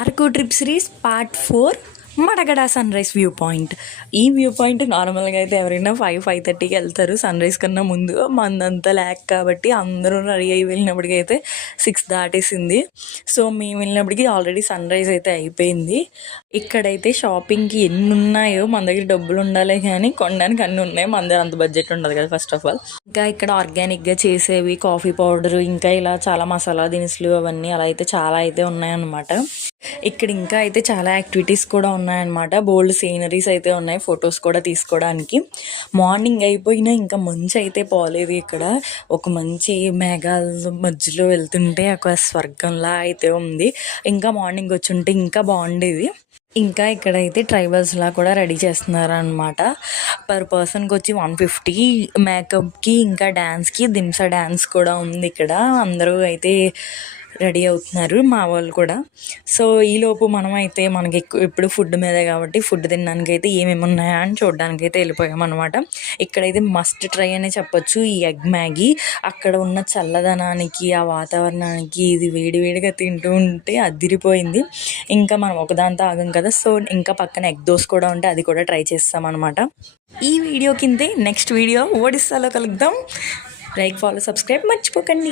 Araku trip series part 4 Madagada sun rise view point. ఈ view point నార్మల్గా అయితే ఎవరైనా 5-5:30కి వెళ్తారు సన్ రైజ్ కన్నా ముందు. మందంతా ల్యాక్ కాబట్టి అందరూ రెడీ అయ్యి వెళ్ళినప్పటికీ అయితే 6 దాటేసింది. సో మేము వెళ్ళినప్పటికీ ఆల్రెడీ సన్ రైజ్ అయితే అయిపోయింది. ఇక్కడైతే షాపింగ్కి ఎన్ని ఉన్నాయో, మన దగ్గర డబ్బులు ఉండాలి కానీ కొనడానికి అన్నీ ఉన్నాయి. మన దగ్గర అంత బడ్జెట్ ఉండదు కదా ఫస్ట్ ఆఫ్ ఆల్. ఇంకా ఇక్కడ ఆర్గానిక్గా చేసేవి, కాఫీ పౌడర్, ఇంకా ఇలా చాలా మసాలా దినుసులు అవన్నీ అలా అయితే చాలా అయితే ఉన్నాయన్నమాట. ఇక్కడ ఇంకా అయితే చాలా యాక్టివిటీస్ కూడా ఉన్నాయన్నమాట. బోల్డ్ సీనరీస్ అయితే ఉన్నాయి ఫొటోస్ కూడా తీసుకోవడానికి. మార్నింగ్ అయిపోయినా ఇంకా మంచి అయితే పోలేదు. ఇక్కడ ఒక మంచి మేఘాల మధ్యలో వెళ్తుంటే ఒక స్వర్గంలా అయితే ఉంది. ఇంకా మార్నింగ్ వచ్చి ఉంటే ఇంకా బాగుండేది. ఇంకా ఇక్కడైతే ట్రైబల్స్లా కూడా రెడీ చేస్తున్నారు అనమాట. పర్ పర్సన్కి వచ్చి 150. మేకప్కి ఇంకా డ్యాన్స్కి దింసా డ్యాన్స్ కూడా ఉంది ఇక్కడ. అందరూ అయితే రెడీ అవుతున్నారు, మా వాళ్ళు కూడా. సో ఈలోపు మనం అయితే మనకి ఇప్పుడు ఫుడ్ మీదే కాబట్టి ఫుడ్ తినడానికి అయితే ఏమేమి ఉన్నాయా అని చూడడానికి అయితే వెళ్ళిపోయాం అనమాట. ఇక్కడైతే మస్ట్ ట్రై అనే చెప్పొచ్చు ఈ ఎగ్ మ్యాగీ. అక్కడ ఉన్న చల్లదనానికి, ఆ వాతావరణానికి ఇది వేడివేడిగా తింటూ ఉంటే అదిరిపోయింది. ఇంకా మనం ఒకదాంతో ఆగం కదా, సో ఇంకా పక్కన ఎగ్ దోశ కూడా ఉంటే అది కూడా ట్రై చేస్తాం అనమాట. ఈ వీడియో కిందే నెక్స్ట్ వీడియో ఒడిస్సాలో కలుద్దాం. లైక్, ఫాలో, సబ్స్క్రైబ్ మర్చిపోకండి.